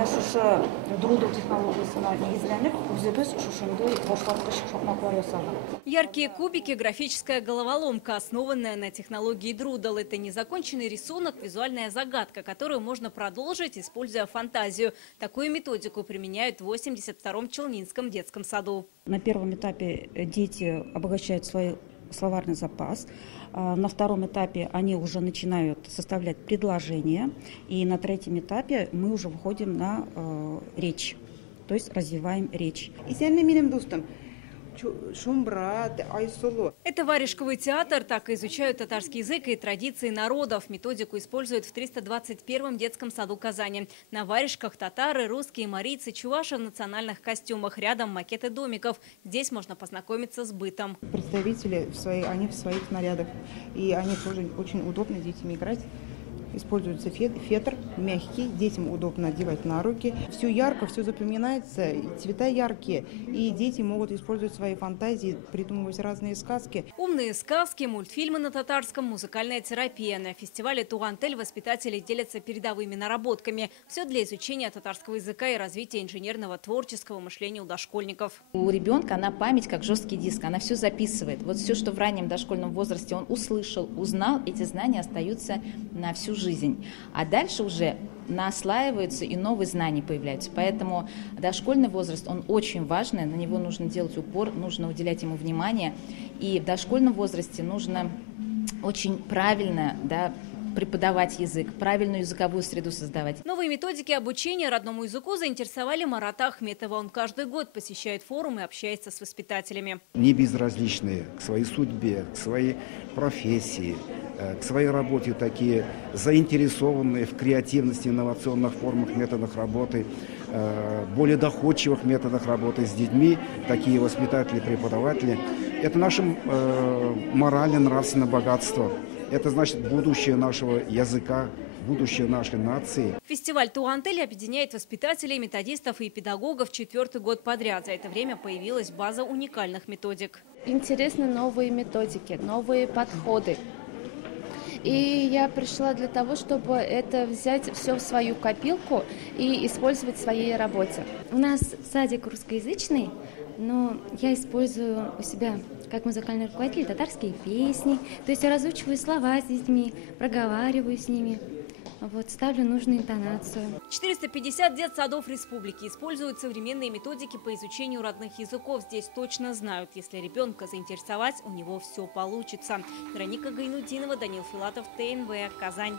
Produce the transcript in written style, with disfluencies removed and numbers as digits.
Менә шушы друдл технологиясына нигезләнеп, үзебез шушындый башкарткыч шахматлар ясадык. Яркие кубики, графическая головоломка, основанная на технологии Друдл. Это незаконченный рисунок, визуальная загадка, которую можно продолжить, используя фантазию. Такую методику применяют в 82-м Челнинском детском саду. На первом этапе дети обогащают свой словарный запас. На втором этапе они уже начинают составлять предложения. И на третьем этапе мы уже выходим на речь, то есть развиваем речь. Это варежковый театр, так и изучают татарский язык и традиции народов. Методику используют в 321-м детском саду Казани. На варежках татары, русские, марийцы, чуваши в национальных костюмах. Рядом макеты домиков. Здесь можно познакомиться с бытом. Представители они в своих нарядах. И они тоже очень удобно детям играть. Используется фетр, мягкий, детям удобно одевать на руки. Все ярко, все запоминается, цвета яркие. И дети могут использовать свои фантазии, придумывать разные сказки. Умные сказки, мультфильмы на татарском, музыкальная терапия. На фестивале «Тугантель» воспитатели делятся передовыми наработками. Все для изучения татарского языка и развития инженерного творческого мышления у дошкольников. У ребенка она память как жесткий диск, она все записывает. Вот все, что в раннем дошкольном возрасте он услышал, узнал, эти знания остаются на всю жизнь. А дальше уже наслаиваются и новые знания появляются. Поэтому дошкольный возраст, он очень важный, на него нужно делать упор, нужно уделять ему внимание. И в дошкольном возрасте нужно очень правильно, преподавать язык, правильную языковую среду создавать. Новые методики обучения родному языку заинтересовали Марата Ахметова. Он каждый год посещает форумы и общается с воспитателями. Не безразличные к своей судьбе, к своей профессии, к своей работе, такие заинтересованные в креативности, инновационных формах, методах работы, более доходчивых методах работы с детьми, такие воспитатели, преподаватели. Это наше морально-нравственное богатство. Это значит будущее нашего языка, будущее нашей нации. Фестиваль «Тугантель» объединяет воспитателей, методистов и педагогов 4-й год подряд. За это время появилась база уникальных методик. Интересны новые методики, новые подходы. И я пришла для того, чтобы это взять все в свою копилку и использовать в своей работе. У нас садик русскоязычный, но я использую у себя как музыкальный руководитель татарские песни. То есть я разучиваю слова с детьми, проговариваю с ними. Ставлю нужную интонацию. 450 детсадов республики используют современные методики по изучению родных языков. Здесь точно знают, если ребенка заинтересовать, у него все получится. Вероника Гайнутдинова, Данил Филатов, ТНВ, Казань.